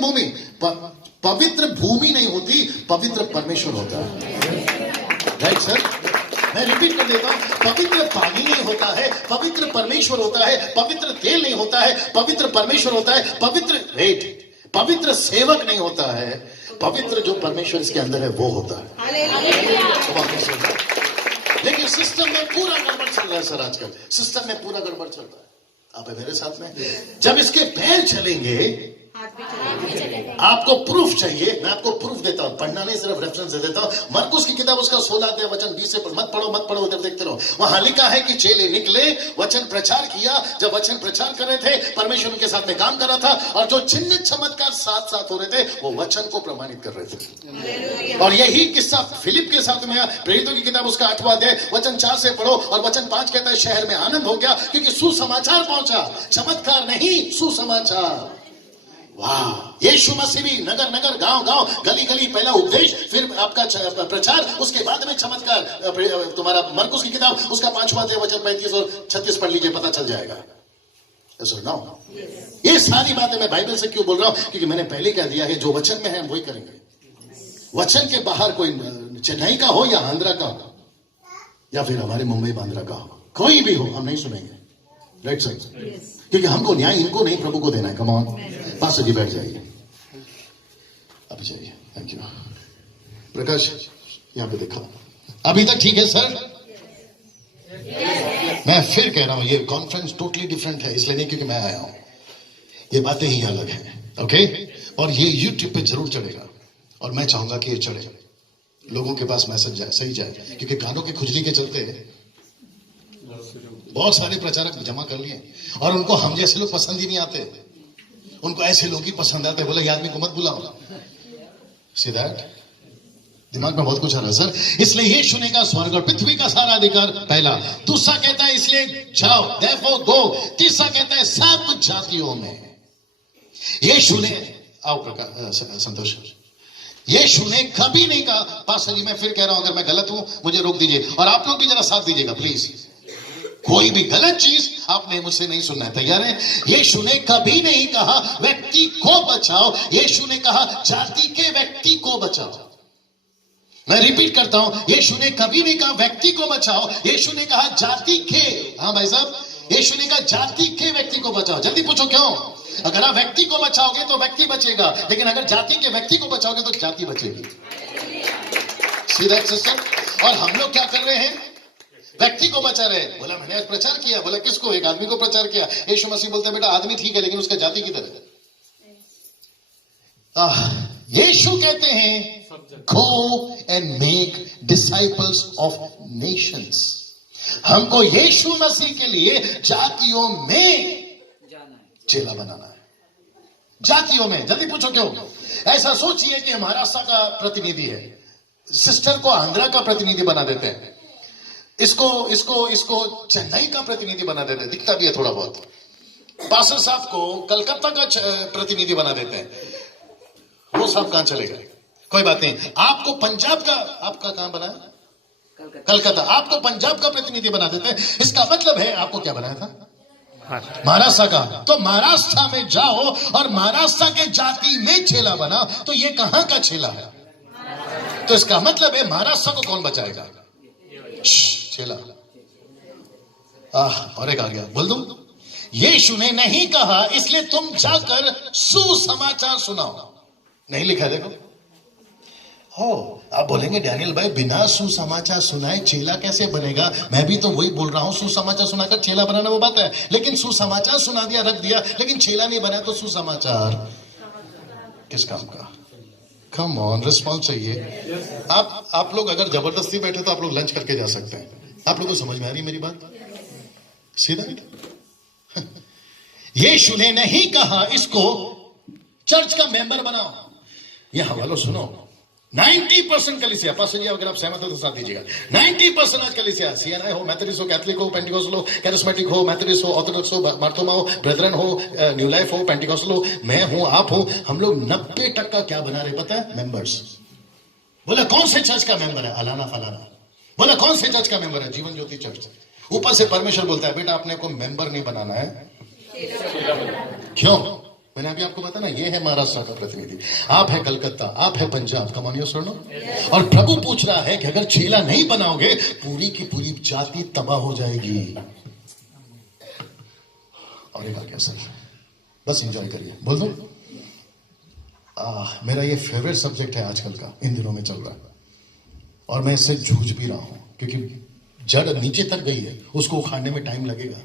भूमि, पवित्र भूमि नहीं होती, पवित्र परमेश्वर होता है। राइट सर, मैं रिपीट कर देता हूं, पवित्र पानी नहीं होता है, पवित्र परमेश्वर होता है। पवित्र तेल नहीं होता है, पवित्र परमेश्वर होता है। पवित्र सेवक नहीं होता है, पवित्र जो परमेश्वर इसके अंदर है वो होता है। लेकिन सिस्टम में पूरा गड़बड़ चल रहा है सर, आजकल सिस्टम में पूरा गड़बड़ चल रहा है। आप है मेरे साथ में? जब इसके पैर चलेंगे, आपको प्रूफ चाहिए, मैं आपको प्रूफ देता हूं, पढ़ना नहीं सिर्फ रेफरेंस दे देता हूं। मरकुस की किताब उसका 16 अध्याय वचन 20 से मत पढ़ो, उधर देखते रहो। वहां लिखा है कि चेले निकले, वचन प्रचार किया। जब वचन प्रचार कर रहे थे, परमेश्वर उनके साथ में काम कर रहा था, और जो चिन्ह चमत्कार साथ साथ हो रहे थे, वो वचन को प्रमाणित कर रहे थे। और यही किस्सा फिलिप के साथ में है। प्रेरितों की किताब उसका 8वां अध्याय वचन 4 से पढ़ो, और वचन 5 कहता है शहर में आनंद हो गया, क्योंकि सुसमाचार पहुंचा, चमत्कार नहीं, सुसमाचार। वाह! यीशु मसीह भी नगर नगर, गांव गांव, गली गली, पहला उपदेश, फिर आपका प्रचार, उसके बाद में चमत्कार। तुम्हारा मरकुस की किताब उसका 5वां अध्याय वचन 35 और 36 पढ़ लीजिए, पता चल जाएगा। ये सारी बातें मैं बाइबल से क्यों बोल रहा हूं? क्योंकि मैंने पहले कह दिया है, जो वचन में है वही करेंगे। वचन के बाहर कोई चेन्नई का हो या आंध्रा का हो, या फिर हमारे मुंबई बांद्रा का हो, कोई भी हो, हम नहीं सुनेंगे। राइट साइड, क्योंकि हमको न्याय इनको नहीं, प्रभु को देना है। कम ऑन पास्टर जी, बैठ जाइए, अब जाइए। थैंक यू प्रकाश, यहां पे देखा, अभी तक ठीक है सर? मैं फिर कह रहा हूं, ये कॉन्फ्रेंस टोटली डिफरेंट है, इसलिए नहीं क्योंकि मैं आया हूं, ये बातें ही अलग हैं। ओके, और ये यूट्यूब पे जरूर चढ़ेगा, और मैं चाहूंगा कि ये चढ़े, लोगों के पास मैसेज जाए, सही जाए, क्योंकि कानों की खुजली के चलते बहुत सारे प्रचारक जमा कर लिए, और उनको हम जैसे लोग पसंद ही नहीं आते, उनको ऐसे लोग ही पसंद आते। बोले ये आदमी को मत बुलाओ। सी दैट, दिमाग में बहुत कुछ आ रहा है सर। इसलिए यीशु ने कहा स्वर्ग और पृथ्वी का सारा अधिकार, पहला। दूसरा कहता है इसलिए जाओ, therefore go। तीसरा कहता है सब जातियों में। यीशु ने, आओ प्रकाश, संतोष, यीशु ने कभी नहीं कहा, पास्टर जी मैं फिर कह रहा हूं, अगर मैं गलत हूं मुझे रोक दीजिए, और आप लोग भी जरा साथ दीजिएगा प्लीज। कोई भी गलत चीज आपने मुझसे नहीं सुनना है, तैयार है? यीशु ने कभी नहीं कहा व्यक्ति को बचाओ, यीशु ने कहा जाति के व्यक्ति को बचाओ। मैं रिपीट करता हूं, यीशु ने कभी नहीं कहा व्यक्ति को बचाओ, यीशु ने कहा जाति के। हाँ भाई साहब, यीशु ने कहा जाति के व्यक्ति को बचाओ। जल्दी पूछो क्यों? अगर आप व्यक्ति को बचाओगे तो व्यक्ति बचेगा, लेकिन अगर जाति के व्यक्ति को बचाओगे तो जाति बचेगी। सीधा सिस्टम। और हम लोग क्या कर रहे हैं? व्यक्ति को बचा रहे। बोला मैंने आज प्रचार किया। बोला किसको? एक आदमी को प्रचार किया। यीशु मसीह बोलते बेटा आदमी ठीक है, लेकिन उसका जाति की तरह। यीशु कहते हैं go and make disciples of Nations. हमको यीशु मसीह के लिए जातियों में चेला बनाना है। जातियों में। जल्दी पूछो क्यों? ऐसा सोचिए कि महाराष्ट्र का प्रतिनिधि है, सिस्टर को आंध्रा का प्रतिनिधि बना देते हैं, इसको चेन्नई का प्रतिनिधि बना देते हैं, दिखता भी है थोड़ा बहुत। पास्टर साहब को कलकत्ता का प्रतिनिधि बना देते हैं, वो साहब कहां चले गए? कोई बात नहीं। आपको पंजाब का, आपका कहां बना है? कलकत्ता। आपको पंजाब का प्रतिनिधि बना देते हैं। इसका मतलब है आपको क्या बनाया था? महाराष्ट्र का। तो महाराष्ट्र में जाओ और महाराष्ट्र के जाति में चेला बना, तो ये कहां का चेला है? तो इसका मतलब है महाराष्ट्र को कौन बचाएगा? चेला। और एक आ गया, बोल दूं? यीशु ने नहीं कहा इसलिए तुम जाकर सुसमाचार सुनाओ। नहीं लिखा देखो। आप बोलेंगे डैनियल भाई बिना सुसमाचार सुनाए चेला कैसे बनेगा? मैं भी तो वही बोल रहा हूं, सुसमाचार सुनाकर चेला बनाना वो बात है, लेकिन सुसमाचार सुना दिया, रख दिया, लेकिन चेला नहीं बना, तो सुसमाचार किस काम का? कम ऑन, रिस्पॉन्स चाहिए। आप लोग अगर जबरदस्ती बैठे तो आप लोग लंच करके जा सकते हैं। आप लोगों को समझ में आ रही मेरी बात? सीधा। यीशु ने नहीं कहा इसको चर्च का मेंबर बनाओ। ये हवालो सुनो, 90% कलीसिया, पास्टर जी अगर आप सहमत हो तो साथ दीजिएगा, 90% आज कलीसिया, सीएनआई हो, मेथोडिस्ट हो, कैथोलिक हो, पेंटिकोस्टल हो, कैरिस्मेटिक हो, मेथोडिस्ट हो, ऑर्थोडॉक्स हो, मार्तोमा हो, ब्रेदरन हो, न्यू लाइफ हो, पेंटिकोस्टल हो, मैं हूं, आप हो, हम लोग 90% क्या बना रहे पता है? मेंबर्स। बोले कौन से चर्च का मेंबर है? अलाना फलाना। बोले कौन से चर्च का मेंबर है? जीवन ज्योति चर्च। ऊपर से परमेश्वर बोलता है बेटा अपने को मेंबर नहीं बनाना है। क्यों? मैंने अभी आपको बताया ना, ये है महाराष्ट्र का प्रतिनिधि, आप है कलकत्ता, आप है पंजाब, कम ऑन योर सुनो। और प्रभु पूछ रहा है कि अगर चेला नहीं बनाओगे पूरी की पूरी जाति तबाह हो जाएगी। और एक आ गया सर, बस एंजॉय करिए, बोल दो। मेरा ये फेवरेट सब्जेक्ट है आजकल का, इन दिनों में चल रहा है, और मैं इससे जूझ भी रहा हूं क्योंकि जड़ नीचे तक गई है, उसको उखाड़ने में टाइम लगेगा,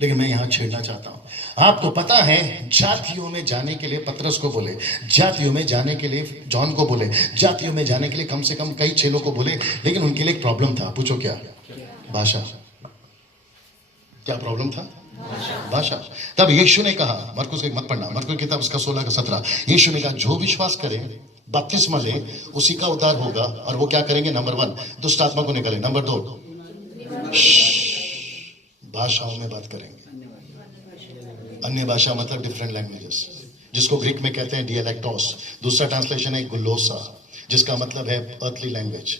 लेकिन मैं यहां छेड़ना चाहता हूं। आपको पता है जातियों में जाने के लिए पतरस को बोले, जातियों में जाने के लिए जॉन को बोले, जातियों में जाने के लिए कम से कम कई चेलों को बोले, लेकिन उनके लिए एक प्रॉब्लम था। पूछो क्या? भाषा। क्या प्रॉब्लम था? भाषा। तब यीशु ने कहा, मरकुस की मत पढ़ना, मरकुस की किताब उसका 16 का 17, यीशु ने कहा जो विश्वास करे, बपतिस्मा ले, उसी का उद्धार होगा। और वो क्या करेंगे? नंबर 1 दुष्ट आत्मा को निकाले, नंबर 2 भाषाओं में बात करेंगे। अन्य भाषा मतलब डिफरेंट लैंग्वेजेस, जिसको ग्रीक में कहते हैं डियलेक्टोस। दूसरा ट्रांसलेशन है गुलोसा, जिसका मतलब है अर्थली लैंग्वेज।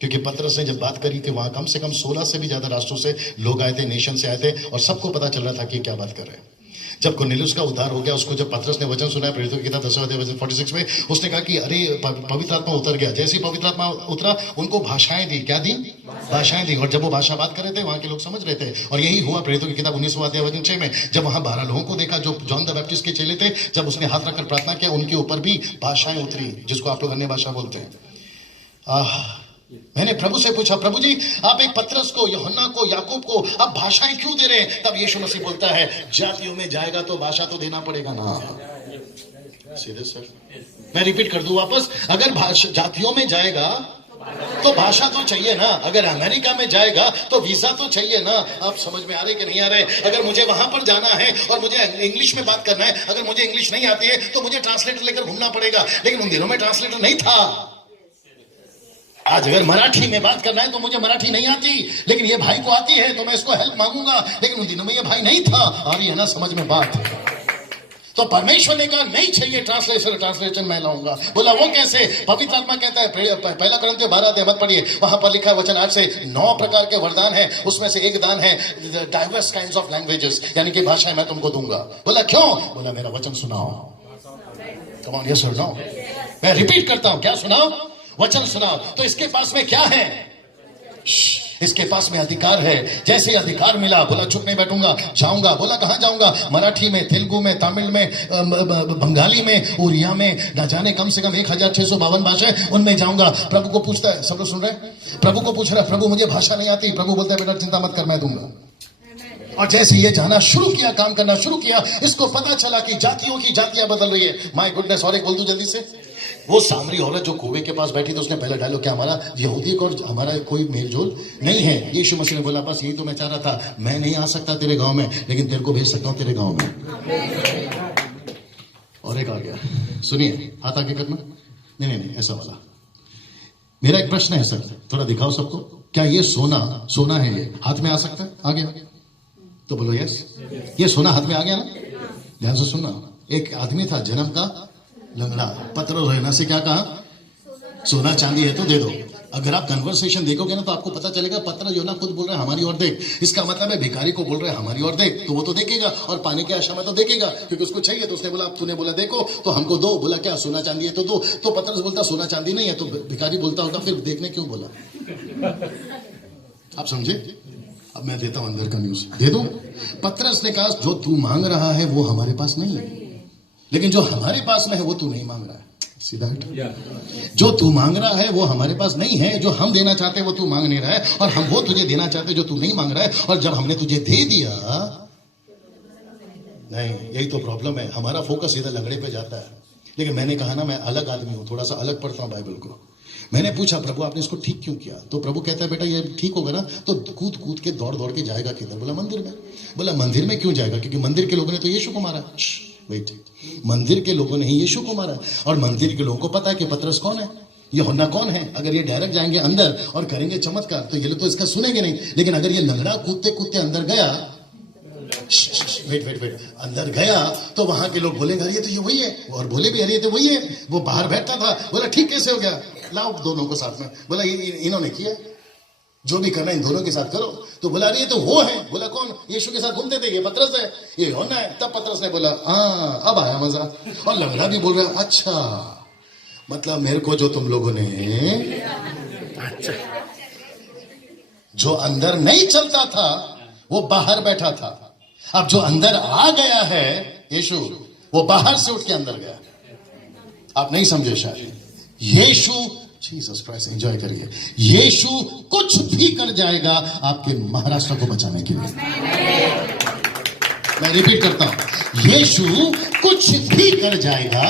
क्योंकि पतरस ने जब बात करी कि वहां कम से कम 16 से भी ज्यादा राष्ट्रों से लोग आए थे, नेशन से आए थे, और सबको पता चल रहा था कि क्या बात कर रहे हैं। जब कुरनेलियुस का उद्धार हो गया, उसको जब पतरस ने वचन सुनाया प्रेरितों की किताब 10वें अध्याय 46 में, उसने कहा कि अरे पवित्र आत्मा उतर गया। जैसे ही पवित्र आत्मा उतरा, उनको भाषाएं दी। क्या दी? भाषाएं दी। और जब वो भाषा बात कर रहे थे, वहां के लोग समझ रहे थे। और यही हुआ प्रेरितों की किताब 19वां अध्याय वचन 6 में, जब वहां 12 लोगों को देखा जो जॉन द बैप्टिस्ट के चेले थे, जब उसने हाथ रखकर प्रार्थना किया, उनके ऊपर भी भाषाएं उतरी, जिसको आप लोग अन्य भाषा बोलते हैं। मैंने प्रभु से पूछा, प्रभु जी आप एक पतरस को, यूहन्ना को, याकूब को आप भाषाएं क्यों दे रहे हैं? तब यीशु मसीह बोलता है जातियों में जाएगा तो भाषा तो देना पड़ेगा ना। सीधे सर मैं रिपीट कर दूं वापस, अगर जातियों में जाएगा तो भाषा तो चाहिए ना। अगर अमेरिका में जाएगा तो वीजा तो चाहिए ना। आप समझ में आ रहे कि नहीं आ रहे? अगर मुझे वहां पर जाना है और मुझे इंग्लिश में बात करना है, अगर मुझे इंग्लिश नहीं आती है तो मुझे ट्रांसलेटर लेकर घूमना पड़ेगा। लेकिन उन दिनों में ट्रांसलेटर नहीं था। आज अगर मराठी में बात करना है तो मुझे मराठी नहीं आती, लेकिन ये भाई को आती है तो मैं इसको हेल्प मांगूंगा। लेकिन उन दिनों में ये भाई नहीं था। आ रही है ना समझ में बात? तो परमेश्वर ने कहा नहीं चाहिए ट्रांसलेशन मैं लाऊंगा। बोला वो कैसे? पवित्र आत्मा कहता है, पहला कुरिन्थियों 12 अध्याय मत पढ़िए, वहां पर लिखा है वचन 8 से 9 प्रकार के वरदान है, उसमें से एक दान है डाइवर्स काइंड्स ऑफ लैंग्वेजेस, यानी कि भाषाएं मैं तुमको दूंगा। बोला क्यों? बोला मेरा वचन सुनाओ। कम ऑन यस और नो। मैं रिपीट करता हूं, क्या सुनाओ? वचन सुनाओ। तो इसके पास में क्या है? इसके पास में अधिकार है। जैसे अधिकार मिला, बोला चुप नहीं बैठूंगा, जाऊंगा। बोला कहां जाऊंगा? मराठी में, तेलुगु में, तमिल में, बंगाली में, उड़िया में, न जाने कम से कम 1652 भाषाएं, उनमें जाऊंगा। प्रभु को पूछता है, सब लोग सुन रहे हैं? प्रभु को पूछ रहा है, प्रभु मुझे भाषा नहीं आती। प्रभु बोलता है बेटा चिंता मत कर, मैं दूंगा। और जैसे ये जाना शुरू किया, काम करना शुरू किया, इसको पता चला कि जातियों की जातियां बदल रही है। My goodness. और एक बोल दूं जल्दी से, वो सामरी औरत जो कुएं के पास बैठी थी, उसने पहले डायलॉग क्या, हमारा यहूदी को और हमारा कोई मेलजोल नहीं है। यीशु मसीह ने बोला बस यही तो मैं चाह रहा था, मैं नहीं आ सकता तेरे गांव में, लेकिन तेरे को भेज सकता हूं तेरे गांव में। और एक आ गया, सुनिए, हाथ आगे करना। नहीं, ऐसा वाला। मेरा एक प्रश्न है सर, थोड़ा दिखाओ सबको। क्या ये सोना है, ये हाथ में आ सकता है? आ गया तो बोलो यस। ये सोना हाथ में आ गया ना? ध्यान से सुनना। एक आदमी था जन्म का लंगड़ा, पतरस रहना से क्या कहा? सोना चांदी है तो दे दो। अगर आप कन्वर्सेशन देखोगे ना तो आपको पता चलेगा पतरस योना खुद बोल रहा है हमारी ओर देख। इसका मतलब है भिखारी को बोल रहा है हमारी ओर देख, तो वो तो देखेगा, और पाने की आशा में तो देखेगा क्योंकि उसको चाहिए। तो उसने बोला, तूने बोला देखो तो हमको दो। बोला क्या सोना चांदी है तो दो। तो पतरस बोलता सोना चांदी नहीं है, तो भिखारी बोलता होगा फिर देखने क्यों बोला? आप समझे? अब मैं देता हूं अंदर का न्यूज, दे दो। पतरस ने कहा जो तू मांग रहा है वो हमारे पास नहीं है, लेकिन जो हमारे पास में है वो तू नहीं मांग रहा है। सीधा जो तू मांग रहा है वो हमारे पास नहीं है, जो हम देना चाहते हैं वो तू मांग नहीं रहा है, और हम वो तुझे देना चाहते हैं जो तू नहीं मांग रहा है। और जब हमने तुझे दे दिया, नहीं, यही तो प्रॉब्लम है, हमारा फोकस सीधा लंगड़े पे जाता है। लेकिन मैंने कहा ना मैं अलग आदमी हूं, थोड़ा सा अलग पढ़ता हूं बाइबल को। मैंने पूछा प्रभु आपने इसको ठीक क्यों किया? तो प्रभु कहता है बेटा ये ठीक होगा ना तो कूद कूद के दौड़ दौड़ के जाएगा किधर? बोला मंदिर में। बोला मंदिर में क्यों जाएगा? क्योंकि मंदिर के लोगों ने तो यीशु को मारा। वेट, मंदिर के लोगों ने ही यीशु को मारा, और मंदिर के लोगों को पता है कि पतरस कौन है, यूहन्ना कौन है। अगर ये डायरेक्ट जाएंगे अंदर और करेंगे चमत्कार तो ये लोग तो इसका सुनेंगे नहीं। लेकिन अगर ये लंगड़ा कूदते कूदते अंदर गया, वेट, अंदर गया तो वहां के लोग बोलेंगे अरे ये तो ये वही है, और बोले भी अरे ये तो वही है, वो बाहर बैठता था। बोला ठीक कैसे हो गया? लाओ दोनों को साथ में। बोला इन्होंने किया। जो भी करना इन दोनों के साथ करो। तो बोला अरे ये तो वो है। बोला कौन? यीशु के साथ घूमते थे, ये पतरस है, ये यूहन्ना है। तब पतरस ने बोला हाँ अब आया मजा। और लंगड़ा भी बोल रहा है अच्छा मतलब मेरे को जो तुम लोगों ने अच्छा जो अंदर नहीं चलता था वो बाहर बैठा था, अब जो अंदर आ गया है यीशु वो बाहर से उठ के अंदर गया। आप नहीं समझे शायद। यीशु जीसस क्राइस्ट एंजॉय करिए। यीशु कुछ भी कर जाएगा आपके महाराष्ट्र को बचाने के लिए। मैं रिपीट करता हूं, यीशु कुछ भी कर जाएगा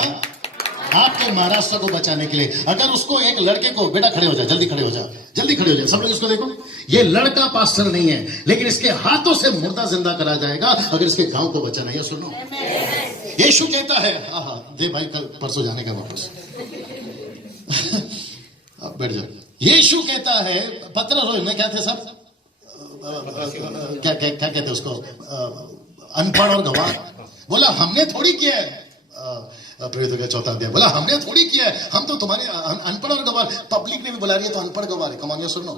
आपके महाराष्ट्र को बचाने के लिए। अगर उसको एक लड़के को बेटा खड़े हो जा, जल्दी खड़े हो जा, जल्दी खड़े हो जा, सब लोग इसको देखो। ये लड़का पास्टर नहीं है लेकिन इसके हाथों से मुर्दा जिंदा करा जाएगा अगर इसके गांव को बचाना है। सुनो यीशु कहता है हाँ दे भाई कल परसों जाने का वापस आप बैठ जाओ। यीशु कहता है पतरस रोज में क्या थे सब क्या कहते उसको अनपढ़ और गवार। बोला हमने थोड़ी किया है प्रेरितों का 4वां अध्याय। बोला हमने थोड़ी किया है, हम तो तुम्हारे अनपढ़ और गवार। पब्लिक ने भी बुला रही है तो अनपढ़ गवार है। कमानिया सुनो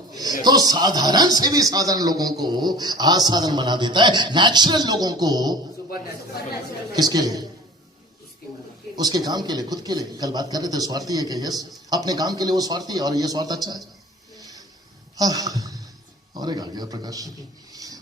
तो साधारण से भी साधारण लोगों को असाधारण बना देता है, नेचुरल लोगों को किसके लिए? उसके काम के लिए, खुद के लिए। कल बात कर रहे थे स्वार्थी है कि यस अपने काम के लिए वो स्वार्थी है और ये स्वार्थ अच्छा है। और एक आ गया प्रकाश।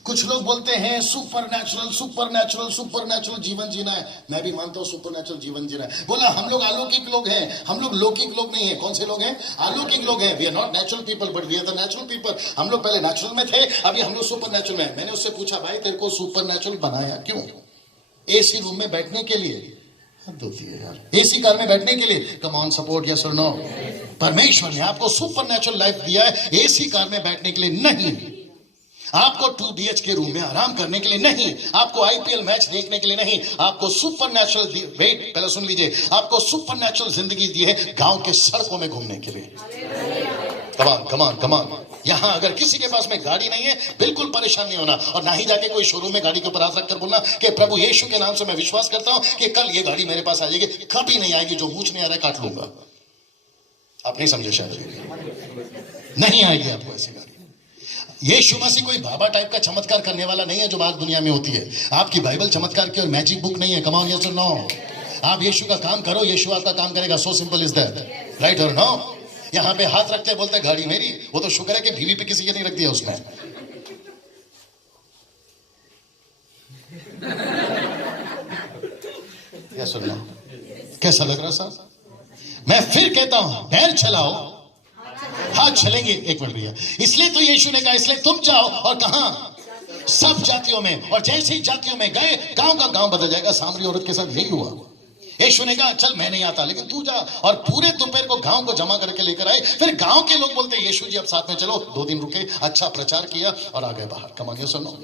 कुछ लोग बोलते हैं super natural super natural super natural जीवन जीना है। मैं भी मानता हूं सुपर नेचुरल जीवन जीना है। बोला हम लोग अलौकिक लोग हैं, हम लोग लौकिक लोग नहीं है। कौन से लोग हैं? अलौकिक लोग हैं। We are not natural people but we are the natural people. हम लोग पहले नेचुरल में थे, अभी हम लोग सुपर नेचुरल में। मैंने उससे पूछा भाई तेरे को सुपर नेचुरल बनाया क्यों? एसी रूम में बैठने के लिए? हद होती है यार। एसी कार में बैठने के लिए? कम ऑन सपोर्ट यस और नो। परमेश्वर ने आपको सुपर नेचुरल लाइफ दिया है एसी कार में बैठने के लिए नहीं, आपको 2 BHK रूम में आराम करने के लिए नहीं, आपको IPL मैच देखने के लिए नहीं, आपको सुपर नेचुरल वेट पहले सुन लीजिए, आपको सुपर नेचुरल जिंदगी दी है गांव के सड़कों में घूमने के लिए। कमान कमान कमान। यहां अगर किसी के पास में गाड़ी नहीं है बिल्कुल परेशान नहीं होना और ना ही जाके कोई शोरूम में गाड़ी के ऊपर हाथ रखकर बोलना कि प्रभु यीशु के नाम से मैं विश्वास करता हूं कि कल ये गाड़ी मेरे पास आ जाएगी। कभी नहीं आएगी, जो मूछ नहीं आ रहा है काट लूंगा। आप नहीं समझे शायद, नहीं आएगी आपको ऐसी गाड़ी। यीशु मसीह कोई बाबा टाइप का चमत्कार करने वाला नहीं है जो बात दुनिया में होती है। आपकी बाइबल चमत्कार की और मैजिक बुक नहीं है। कम ऑन यस और नो। आप यीशु का काम करो, यीशु आपका काम करेगा। So simple is that, right और नो। यहां पे हाथ रखते बोलते गाड़ी मेरी, वो तो शुक्र है कि बीवी पे किसी के नहीं रख दिया उसने। यस और नो। कैसा लग रहा साहब? मैं फिर कहता हूं पैर चलाओ हाथ चलेंगे। एक मिनट भैया, इसलिए तो यीशु ने कहा इसलिए तुम जाओ और कहां? सब जातियों में। और जैसे ही जातियों में गए गांव का गांव बदल जाएगा। सामरी औरत के साथ यही हुआ। यीशु ने कहा चल मैं नहीं आता लेकिन तू जा, और पूरे दोपहर को गांव को जमा करके लेकर आए। फिर गांव के लोग बोलते यीशु जी अब साथ में चलो। 2 दिन रुके, अच्छा प्रचार किया और आ गए बाहर। कम ऑन यस और नो।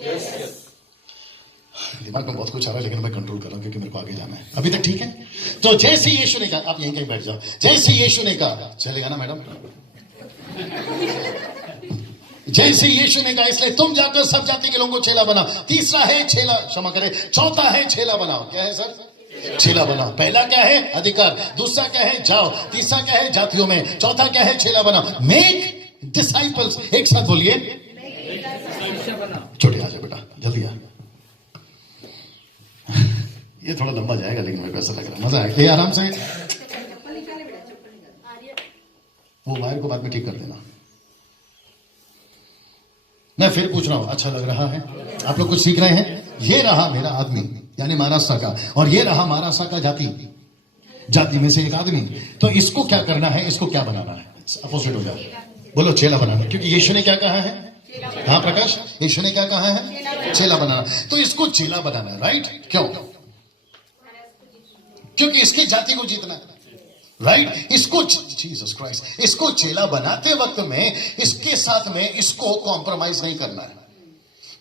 दिमाग में बहुत कुछ आ रहा है लेकिन मैं कंट्रोल कर रहा हूं क्योंकि मेरे को आगे जाना है। अभी तक ठीक है? तो जैसे यीशु ने कहा, आप यहीं कहीं बैठ जाओ। जैसे यीशु ने कहा, चलेगा ना मैडम? जैसे यीशु ने कहा इसलिए तुम जाकर सब जाति के लोगों को चेला बनाओ। तीसरा है चेला, क्षमा करें, चौथा है चेला बनाओ। क्या है सर? चेला बनाओ। पहला क्या है? अधिकार। दूसरा क्या है? जाओ। तीसरा क्या है? जातियों में। चौथा क्या है? चेला बनाओ। Make disciples. एक साथ बोलिए, छोटे आ जाओ बेटा, जल्दी आ। ये थोड़ा लंबा जाएगा लेकिन मेरे को ऐसा लग रहा है मजा आएगा। ये आराम से वो वायर को बाद में ठीक कर देना। मैं फिर पूछ रहा हूं, अच्छा लग रहा है? आप लोग कुछ सीख रहे हैं? ये रहा मेरा आदमी यानी महाराष्ट्र का, और ये रहा महाराष्ट्र का जाति में से एक आदमी। तो इसको क्या करना है? इसको क्या बनाना है? अपोजिट हो जाए, बोलो चेला बनाना। क्योंकि यीशु ने क्या कहा है? हाँ प्रकाश, यीशु ने क्या कहा है? चेला बनाना। तो इसको चेला बनाना है, राइट? क्यों? क्योंकि इसकी जाति को जीतना है, राइट? इसको जीसस क्राइस्ट, इसको चेला बनाते वक्त में इसके साथ में इसको कॉम्प्रोमाइज नहीं करना है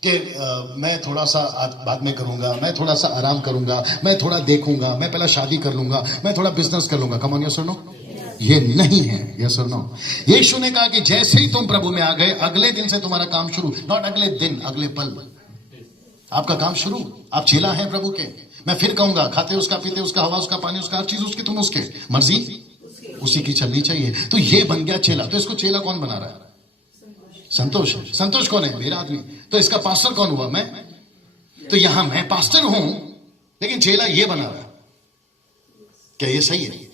कि मैं थोड़ा सा बाद में करूंगा, मैं थोड़ा सा आराम करूंगा, मैं थोड़ा देखूंगा, मैं पहला शादी कर लूंगा, मैं थोड़ा बिजनेस कर लूंगा। कम ऑन यस और नो। ये नहीं है, यस और नो। यीशु ने कहा कि जैसे ही तुम प्रभु में आ गए अगले दिन से तुम्हारा काम शुरू। नॉट अगले दिन, अगले पल आपका काम शुरू। आप चेला हैं प्रभु के। मैं फिर कहूंगा, खाते उसका, पीते उसका, हवा उसका, पानी उसका, हर चीज उसकी, तुम उसके, मर्जी उसी की चलनी चाहिए। तो ये बन गया चेला। तो इसको चेला कौन बना रहा है? संतोष है। संतोष कौन है? मेरा आदमी। तो इसका पास्टर कौन हुआ? मैं। तो यहां मैं पास्टर हूं, लेकिन चेला ये बना रहा है। क्या ये सही है?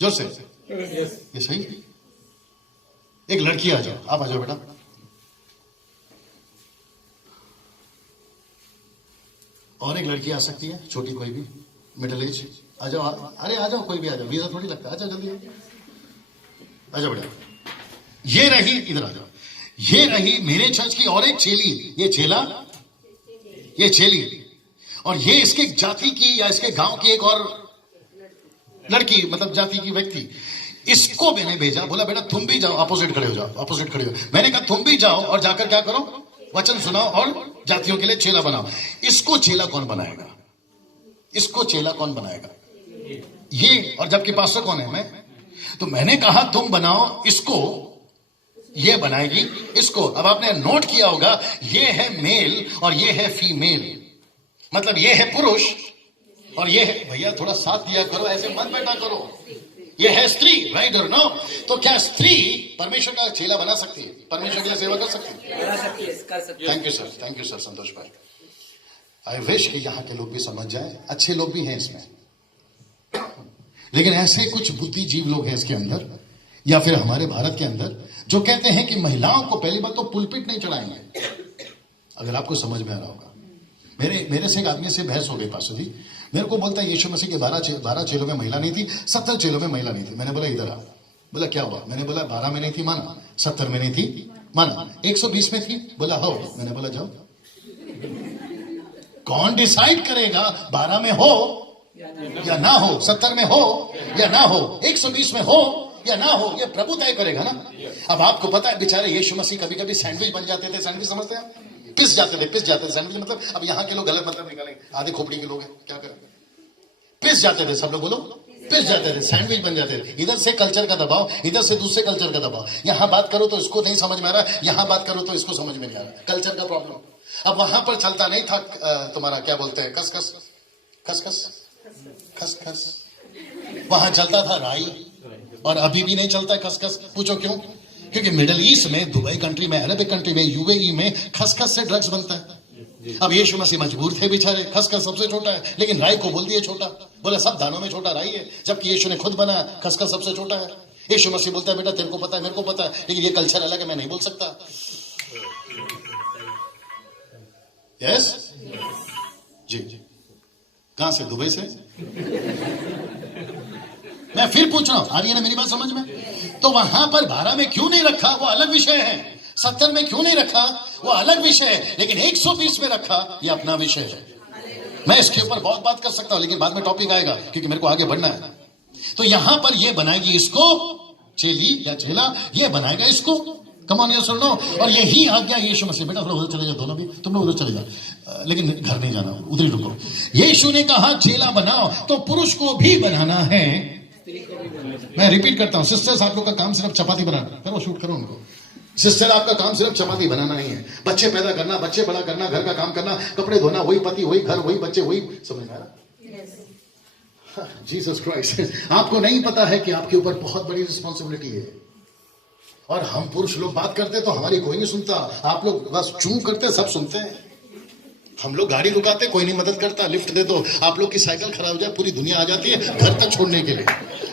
जोर से, ये सही है? एक लड़की आ जाओ, आप आ जाओ बेटा। और एक लड़की आ सकती है, छोटी कोई भी, मिडिल एज। आ जाओ, अरे आ जाओ, कोई भी आ जाओ, वीजा थोड़ी लगता है। आ जाओ जल्दी, आ जाओ बेटा। ये रही, इधर आ जाओ, ये रही मेरे चर्च की और एक चेली। ये चेला, ये चेली, और ये इसके जाति की या इसके गांव की एक और लड़की, मतलब जाति की व्यक्ति। इसको मैंने भेजा, बोला बेटा तुम भी जाओ, अपोजिट खड़े हो जाओ, अपोजिट खड़े हो। मैंने कहा तुम भी जाओ और जाकर क्या करो? वचन सुनाओ और जातियों के लिए चेला बनाओ। इसको चेला कौन बनाएगा? इसको चेला कौन बनाएगा? ये। और जबकि पास्टर कौन है? मैं। तो मैंने कहा तुम बनाओ इसको, ये बनाएगी इसको। अब आपने नोट किया होगा, ये है मेल और ये है फीमेल, मतलब ये है पुरुष और ये है, भैया थोड़ा साथ दिया करो, ऐसे मत बैठा करो। ये है स्त्री, राइट और नो? तो क्या स्त्री परमेश्वर का चेला बना सकती है? परमेश्वर के लिए सेवा कर सकती है? कर सकती है। Thank you sir, thank you sir Santosh भाई। आई विश कि यहाँ के लोग भी समझ जाए। अच्छे लोग भी हैं इसमें, लेकिन ऐसे कुछ बुद्धिजीव लोग हैं इसके अंदर, या फिर हमारे भारत के अंदर, जो कहते हैं कि महिलाओं को पहली बात तो पुलपिट नहीं चढ़ाएंगे। अगर आपको समझ में आ रहा होगा, मेरे से एक आदमी से बहस हो गई पास्टर जी। मेरे को बोलता है यीशु मसीह के 12 चेलों में महिला नहीं थी, 70 चेलों में महिला नहीं थी। मैंने बोला इधर आ। बोला क्या हुआ? मैंने बोला 12 में नहीं थी माना, 70 में नहीं थी माना, 120 में थी। बोला हो। मैंने बोला जाओ। कौन डिसाइड करेगा 12 में हो या ना हो, 70 में हो या ना हो, 120 में हो या ना हो? ये प्रभु तय करेगा ना। अब आपको पता है बेचारे यीशु मसीह कभी कभी सैंडविच बन जाते थे। सैंडविच समझते हैं? पिस जाते थे सैंडविच मतलब, अब यहाँ के लोग गलत मतलब निकालेंगे, आधे खोपड़ी के लोग हैं, क्या करें? पिस जाते थे, सब लोग बोलो, पिस जाते थे, सैंडविच बन जाते थे। इधर से कल्चर का दबाव, इधर से दूसरे कल्चर का दबाव। यहाँ बात करो तो इसको नहीं समझ में आ रहा, यहाँ बात करो तो इसको समझ में नहीं आ रहा। कल्चर का प्रॉब्लम। अब वहां पर चलता नहीं था तुम्हारा क्या बोलते हैं, खसखस, खसखस, खसखस। वहां चलता था राई, और अभी भी नहीं चलता है खसखस। पूछो क्यों? क्योंकि मिडिल ईस्ट में, दुबई कंट्री में, अरबिक कंट्री में, यूएई में खसखस से ड्रग्स बनता है। अब यीशु मसीह मजबूर थे बेचारे, खसखस सबसे छोटा है, लेकिन राई को बोल दिए छोटा। बोले सब दानों में छोटा राई है, जबकि यीशु ने खुद बनाया खसखस सबसे छोटा है। यीशु मसीह बोलता है बेटा तेरे को पता है, मेरे को पता है, लेकिन ये कल्चर अलग है, मैं नहीं बोल सकता। यस जी। कहां से? दुबई से। मैं फिर पूछ रहा हूं, आ रही है ना मेरी बात समझ में? तो वहां पर 12 में क्यों नहीं रखा, वो अलग विषय है। 70 में क्यों नहीं रखा, वो अलग विषय है। लेकिन 120 में रखा, ये अपना विषय है। मैं इसके ऊपर बहुत बात कर सकता हूं, लेकिन बाद में टॉपिक आएगा, क्योंकि मेरे को आगे बढ़ना है। तो यहां पर ये बनाएगी इसको चेली या चेला, ये बनाएगा इसको। कम ऑन, यस और नो? और यही आज्ञा यीशु मसीह, बेटा थोड़ा उधर चले जाओ, दोनों भी तुम लोग उधर चले जाओ, लेकिन घर नहीं जाना, उधर ही रुको। यीशु ने कहा चेला बनाओ, तो पुरुष को भी बनाना है। मैं रिपीट करता हूं, सिस्टर्स आप लोग का काम सिर्फ चपाती बनाना, करो शूट करो उनको। सिस्टर आपका काम सिर्फ चपाती बनाना नहीं है, बच्चे पैदा करना, बच्चे बड़ा करना, घर का काम करना, कपड़े धोना, वही पति वही घर वही बच्चे वही। समझ में आ रहा? Jesus Christ. आपको नहीं पता है कि आपके ऊपर बहुत बड़ी रिस्पॉन्सिबिलिटी है। और हम पुरुष लोग बात करते तो हमारी कोई नहीं सुनता, आप लोग बस चूं करते सब सुनते हैं। हम लोग गाड़ी रुकाते कोई नहीं मदद करता, लिफ्ट दे दो, आप लोग की साइकिल खराब हो जाए पूरी दुनिया आ जाती है घर तक छोड़ने के लिए।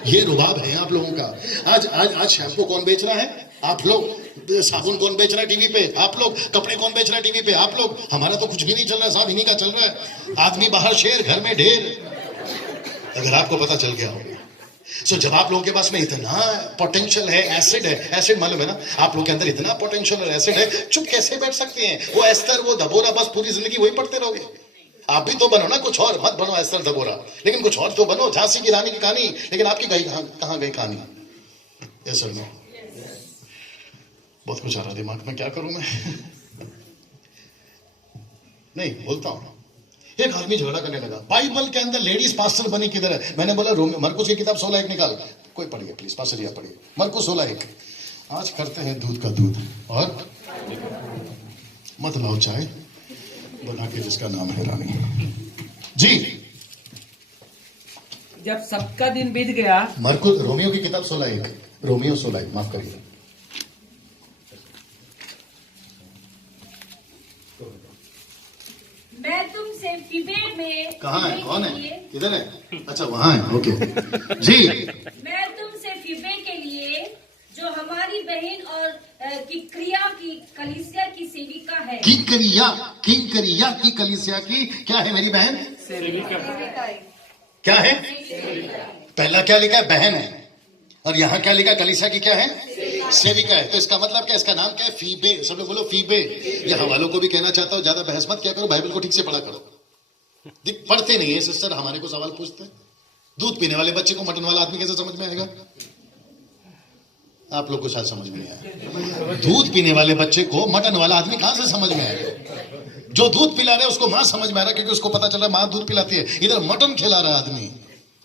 ये रुबाब है आप लोगों का। आज आज आज शैम्पू कौन बेच रहा है? आप लोग। साबुन कौन बेच रहा है टीवी पे? आप लोग। कपड़े कौन बेच रहा है टीवी पे? आप लोग। हमारा तो कुछ भी नहीं चल रहा है, सब इन्हीं का चल रहा है। आदमी बाहर शेर, घर में ढेर। अगर आपको पता चल गया हो। सो जब आप लोगों के पास में इतना पोटेंशियल है, एसिड है, एसिड मालूम है ना आप लोग के अंदर इतना पोटेंशियल और एसिड है, चुप कैसे बैठ सकते हैं? वो एस्तर, वो दबोरा, बस पूरी जिंदगी वही पढ़ते रहोगे। आप भी तो बनो ना कुछ और, मत बनो एस्तर दबोरा, लेकिन कुछ और तो बनो। झांसी की रानी की कहानी, लेकिन आपकी गई कहां गई कहानी? Yes sir no? बहुत कुछ आ रहा दिमाग में, क्या करूं मैं? नहीं बोलता हूं। एक आदमी झगड़ा करने लगा, बाइबल के अंदर लेडीज पास्टर बनी किधर है? मैंने बोला मरकुस की किताब 16:1 निकाल, कोई पढ़िए प्लीज, पास्टर जी आप पढ़िए मरकुस 16:1। आज करते हैं दूध का दूध और मत लाओ चाय बना के जिसका नाम है रानी जी। जब सबका दिन बीत गया, मरकुस, रोमियो की किताब 16:1, रोमियो 16:1, माफ करिए। तुमसे फीबे में कहाँ है, फीबे कौन के है, लिए- किधर है? अच्छा वहां है, ओके जी। मैं तुमसे फीबे के लिए जो हमारी बहन और की क्रिया की कलीसिया की सेविका है। किंकरिया की कलीसिया की क्या है मेरी बहन? क्या है? पहला क्या लिखा है? बहन है। और यहाँ क्या लिखा? कलीसिया की क्या है? सेविका है। तो इसका मतलब क्या? इसका नाम क्या है? फीबे। सब लोग बोलो फीबे। यहाँ वालों को भी कहना चाहता हूँ, ज्यादा बहस मत क्या करो, बाइबल को ठीक से पढ़ा करो। पढ़ते नहीं है सिस्टर, हमारे को सवाल पूछते हैं। दूध पीने वाले बच्चे को मटन वाला आदमी कैसे समझ में आएगा? आप लोग को शायद समझ में नहीं आया। दूध पीने वाले बच्चे को मटन वाला आदमी कहां से समझ में आएगा? जो दूध पिला रहे हैं उसको मां समझ में आ रहा है, क्योंकि उसको पता चल रहा है मां दूध पिलाती है। इधर मटन खिला रहा है आदमी,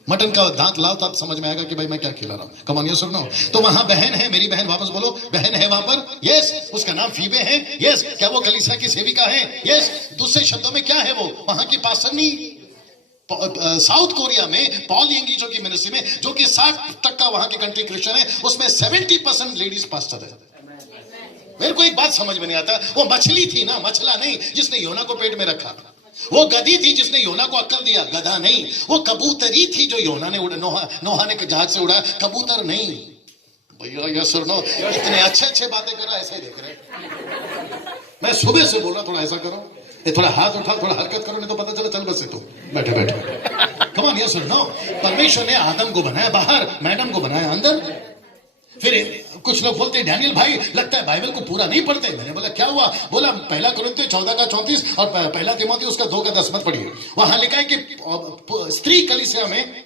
मटन का दांत लाओ तब समझ में आएगा कि भाई मैं क्या खिला रहा हूं। कमान ये सुनो। तो वहां बहन है, मेरी बहन, वापस बोलो, बहन है वहां पर। यस, उसका नाम फीबे है। यस, क्या वो कलीसिया की सेविका है? यस। दूसरे शब्दों में क्या है वो? वहां की पास्टर नहीं। साउथ कोरिया में पॉल यंगीजो की मिनिस्ट्री में, जो कि 60% वहां की कंट्री क्रिश्चियन है, उसमें 70% लेडीज पास्टर है। मेरे को एक बात समझ में नहीं आता, वो मछली थी ना, मछला नहीं, जिसने योना को पेट में रखा। वो गधी थी जिसने योना को अक्ल दिया, गधा नहीं। वो कबूतरी थी जो योना ने उड़ा, नोहा ने जहाज से उड़ा, कबूतर नहीं। भैया ये सुनो, इतने अच्छे बातें करो, ऐसे ही देख रहे। मैं सुबह से बोल रहा थोड़ा ऐसा करो, ये थोड़ा हाथ उठा, थोड़ा हरकत करो, नहीं तो पता चला चल बस से तो बैठे बैठे। कम ऑन, ये सुनो। परमेश्वर ने आदम को बनाया बाहर, मैडम को बनाया अंदर। फिर कुछ लोग बोलते हैं डैनियल भाई लगता है बाइबल को पूरा नहीं पढ़ते। मैंने बोला क्या हुआ? बोला पहला कुरिन्थियों 14:34 और पहला तीमुथियुस उसका 2:10 मत पढ़िए। वहां लिखा है कि स्त्री कलीसिया में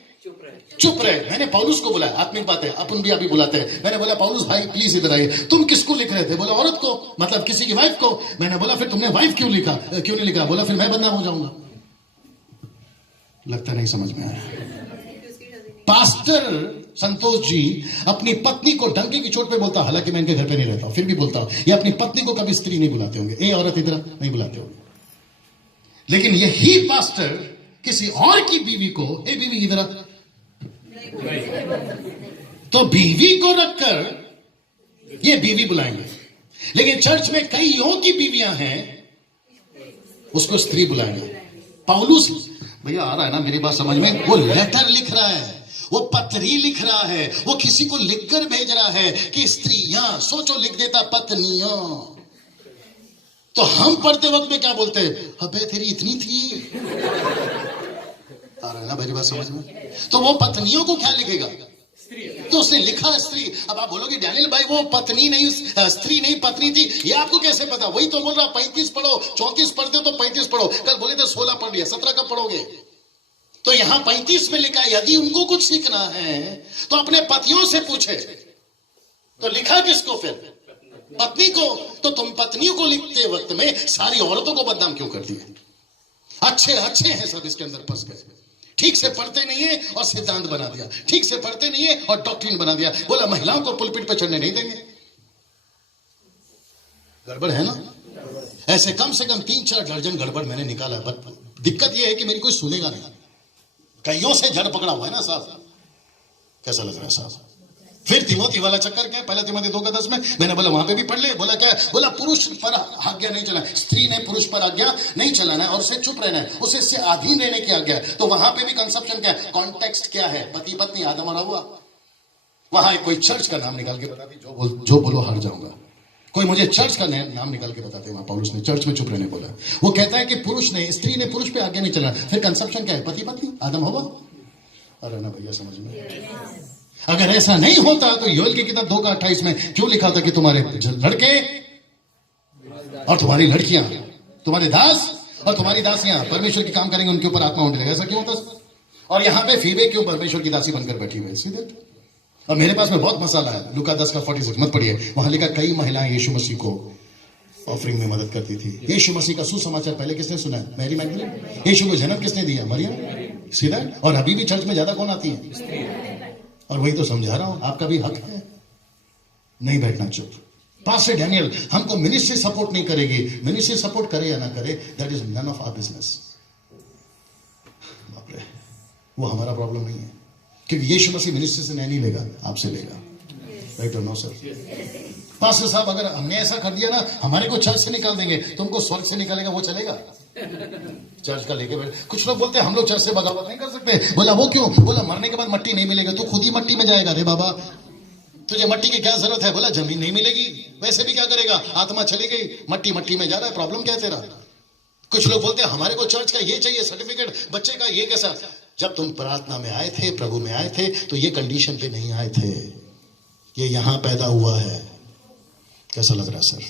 चुप रहे। मैंने पौलुस को बोला, आत्मिक बात है, अपन भी अभी बुलाते हैं। मैंने बोला पौलुस भाई प्लीज इधर आइए। तुम किसको लिख रहे थे? बोला औरत को, मतलब किसी की वाइफ को। मैंने बोला फिर तुमने वाइफ क्यों लिखा, क्यों नहीं लिखा? बोला फिर मैं बदनाम हो जाऊंगा। लगता नहीं समझ में आया। पास्टर संतोष जी अपनी पत्नी को डंके की चोट पे बोलता, हालांकि मैं इनके घर पे नहीं रहता, फिर भी बोलता, ये अपनी पत्नी को कभी स्त्री नहीं बुलाते होंगे, ए औरत इधर नहीं बुलाते होंगे। लेकिन यही पास्टर किसी और की बीवी को, ए बीवी इधर, तो बीवी को रखकर ये बीवी बुलाएंगे। लेकिन चर्च में कईयों की बीवियां हैं, उसको स्त्री बुलाएंगे। पौलुस भैया आ रहा है ना मेरी बात समझ में? वो लेटर लिख रहा है, वो पत्री लिख रहा है, वो किसी को लिखकर भेज रहा है कि स्त्रियां, सोचो लिख देता पत्नियां। तो हम पढ़ते वक्त में क्या बोलते हैं? अबे तेरी इतनी थी। आ रहा है ना मेरी बात समझ में? तो वो पत्नियों को क्या लिखेगा? तो उसने लिखा स्त्री। अब आप बोलोगे डैनियल भाई वो पत्नी नहीं, स्त्री नहीं, पत्नी थी, ये आपको कैसे पता? वही तो बोल रहा, 35 पढ़ो, 34 पढ़ते तो 35 पढ़ो। कल बोले थे 16 पढ़ लिया, 17 कब पढ़ोगे? तो यहां 35 में लिखा है, यदि उनको कुछ सीखना है तो अपने पतियों से पूछे। तो लिखा किसको फिर? पत्नी को। तो तुम पत्नियों को लिखते वक्त में सारी औरतों को बदनाम क्यों कर दिए? अच्छे हैं सब इसके अंदर फंस गए। ठीक से पढ़ते नहीं है और सिद्धांत बना दिया, ठीक से पढ़ते नहीं है और डॉक्ट्रिन बना दिया। बोला महिलाओं को पुलपिट पर चढ़ने नहीं देंगे। गड़बड़ है ना? ऐसे कम से कम 3-4 दर्जन गड़बड़ मैंने निकाला। दिक्कत यह है कि मेरी कोई सुनेगा नहीं। कईयों से जड़ पकड़ा हुआ है ना साहब। कैसा लग रहा है साहब? फिर तिमोथी वाला चक्कर क्या है? पहला तिमोथी 2:10 में मैंने बोला वहां पे भी पढ़ ले। बोला क्या? बोला पुरुष पर आज्ञा नहीं चलाना, स्त्री ने पुरुष पर आज्ञा नहीं चलाना है और उसे चुप रहना है, उसे इससे अधीन रहने की आज्ञा है। तो वहां पे भी कंसेप्शन क्या है? कॉन्टेक्स्ट क्या है? पति पत्नी, आदम और हव्वा। वहां कोई चर्च का नाम निकाल के बताती, जो बोलो हार जाऊंगा। कोई मुझे चर्च का नाम निकाल के बताते, वहां पौलुस ने चर्च में चुप रहने बोला। वो कहता है कि पुरुष ने, स्त्री ने पुरुष पे आज्ञा नहीं चलाना। फिर कंसेप्शन क्या है? पति पत्नी, आदम हव्वा। अरे ना भैया समझ में? अगर ऐसा नहीं होता तो योएल की किताब 2:28 में क्यों लिखा था कि तुम्हारे लड़के और तुम्हारी लड़कियां, तुम्हारे दास और तुम्हारी दासियां परमेश्वर के काम करेंगे, उनके ऊपर आत्मा होने लगेगा? ऐसा क्यों होता? और यहां पे फीबे क्यों परमेश्वर की दासी बनकर बैठी हुई है? सीधे। और मेरे पास में बहुत मसाला है। लूका 10:46 मत पढ़िए, वहां लिखा कई महिलाएं यीशु मसीह को ऑफरिंग में मदद करती थी। यीशु मसीह का सुसमाचार पहले किसने सुना है? मैरी मैगदलीन। यीशु को जन्म किसने दिया? मरियम। सीधा। और अभी भी चर्च में ज्यादा कौन आती है? और वही तो समझा रहा हूं, आपका भी हक है नहीं बैठना चुप। पास्टर डैनियल हमको मिनिस्ट्री सपोर्ट नहीं करेगी। मिनिस्ट्री सपोर्ट करे या ना करे, that is none of our business. बाप रे, वो हमारा प्रॉब्लम नहीं है, क्योंकि यीशु मसीह मिनिस्ट्री से नहीं लेगा, आपसे लेगा। राइट और नो सर? पास्टर साहब अगर हमने ऐसा कर दिया ना, हमारे को चर्च से निकाल देंगे, तुमको स्वर्ग से निकालेगा, वो चलेगा? चर्च का लेके बैठे। कुछ लोग बोलते हैं हम लोग चर्च से बगावत नहीं कर सकते। बोला वो क्यों? बोला मरने के बाद मट्टी नहीं मिलेगा, तू खुद ही मट्टी में जाएगा रे बाबा, तुझे मट्टी की क्या जरूरत है? बोला जमीन नहीं मिलेगी, वैसे भी क्या करेगा, आत्मा चली गई, मट्टी मट्टी में जा रहा है, प्रॉब्लम क्या है तेरा? कुछ लोग बोलते हैं हमारे को चर्च का ये चाहिए सर्टिफिकेट, बच्चे का ये कैसा? जब तुम प्रार्थना में आए थे, प्रभु में आए थे, तो ये कंडीशन पे नहीं आए थे, ये यहां पैदा हुआ है। कैसा लग रहा है सर?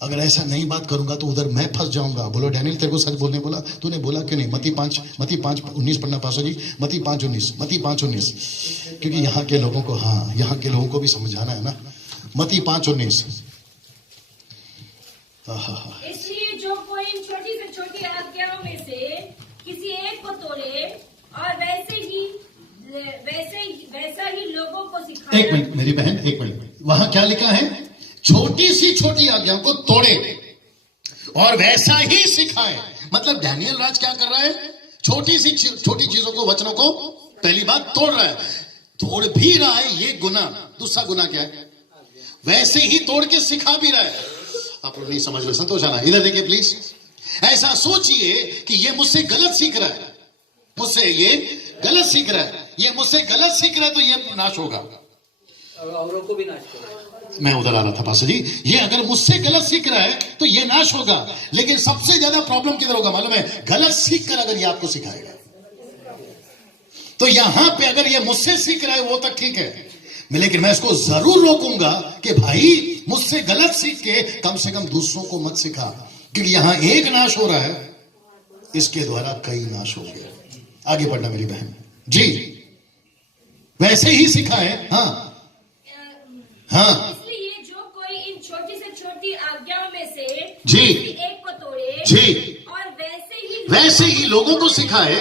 अगर ऐसा नहीं बात करूंगा तो उधर मैं फंस जाऊंगा। बोलो डैनियल तेरे को सच बोलने बोला, तूने बोला क्यों नहीं? मत्ती 5:19 पढ़ना पास्टर जी, मत्ती 5:19, क्योंकि यहाँ के लोगों को, हाँ यहाँ के लोगों को भी समझाना है ना। मत्ती 5:19। इसलिए जो कोई इन छोटी से छोटी आज्ञाओं में से किसी एक को तोड़े और वैसा ही लोगों को सिखाए। एक मिनट मेरी बहन, एक मिनट, वहां क्या लिखा है? छोटी सी छोटी आज्ञाओं को तोड़े और वैसा ही सिखाए। मतलब डैनियल राज क्या कर रहा है? छोटी सी छोटी चीजों को, वचनों को पहली बात तोड़ रहा है, तोड़ भी रहा है, ये गुना। दूसरा गुना क्या है? वैसे ही तोड़ के सिखा भी रहा है। आप लोग नहीं समझ रहे, संतोष आना इधर देखिए प्लीज। ऐसा सोचिए कि ये मुझसे गलत सीख रहा है, मुझसे ये गलत सीख रहा है, ये मुझसे गलत सीख रहा है, तो ये नाश होगा, औरों को भी नाश करेगा। मैं उधर आ रहा था पास्टर जी। ये अगर मुझसे गलत सीख रहा है तो ये नाश होगा, लेकिन सबसे ज्यादा प्रॉब्लम किधर होगा मालूम है? गलत सीख कर अगर ये आपको सिखाएगा तो यहां पे अगर ये मुझसे सीख रहा है वो तक ठीक है, लेकिन मैं इसको जरूर रोकूंगा कि भाई मुझसे गलत सीख के कम से कम दूसरों को मत सिखा, क्योंकि यहां एक नाश हो रहा है, इसके द्वारा कई नाश हो गए। आगे बढ़ना मेरी बहन जी, वैसे ही सिखा है। हाँ हाँ, इसलिए जो कोई इन छोटी से छोटी आज्ञाओं में से जी किसी एक को तोड़े जी और वैसे ही लोगों को सिखाए,